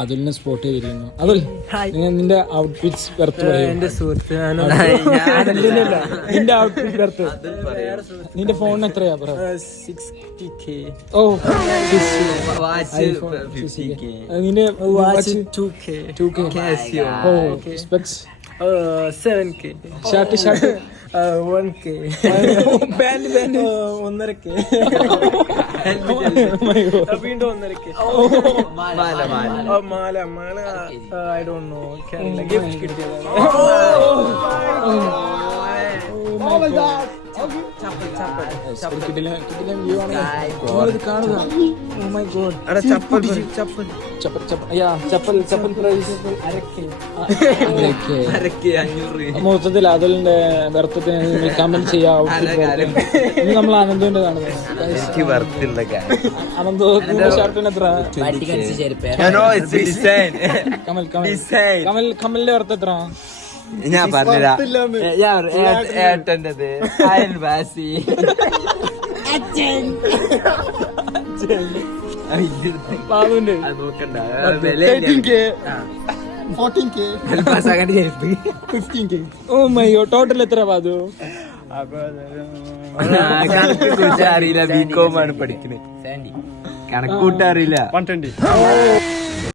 അതുലിനെ spot ചെയ്തിരിക്കുന്നു. അതുൽ, നിന്റെ outfits വെറുത്ത് പറയും. എന്റെ സുഹൃത്ത് നിന്റെ ഔട്ട്ഫിറ്റ് വെറുത്ത്. നിന്റെ ഫോണിന് എത്രയാ? 60K. ഓ, നിന്റെ വാച്ച് 2K. 2K. ഓ, specs 7K. Shirt 1K. Pant 1.5K. വീണ്ടും 1.5K. മാല ഐ ഡോണ്ട് നോ. ഗിഫ്റ്റ് കിട്ടിയതാണ്. മൊത്തത്തിൽ അതുലിന്റെ ബർത്ത്ഡേ കമന്റ് ചെയ്യാം. നമ്മൾ അനന്തുവിന്റെ കാണുന്നത്. അനന്തു ഷർട്ടിന് എത്ര? കമലിന്റെ ബർത്ത് എത്ര? ഞാൻ പറഞ്ഞതാ ഏട്ടൻ്റെത് അയൽവാസി ബാബുവിന്റെ 13K. 15K. Oh my God, total എത്ര ബാബു? കണക്ക് കൂട്ടാൻ അറിയില്ല, ബികോം ആണ് പഠിക്കുന്നത്. കണക്ക് കൂട്ടാൻ അറിയില്ല. 120.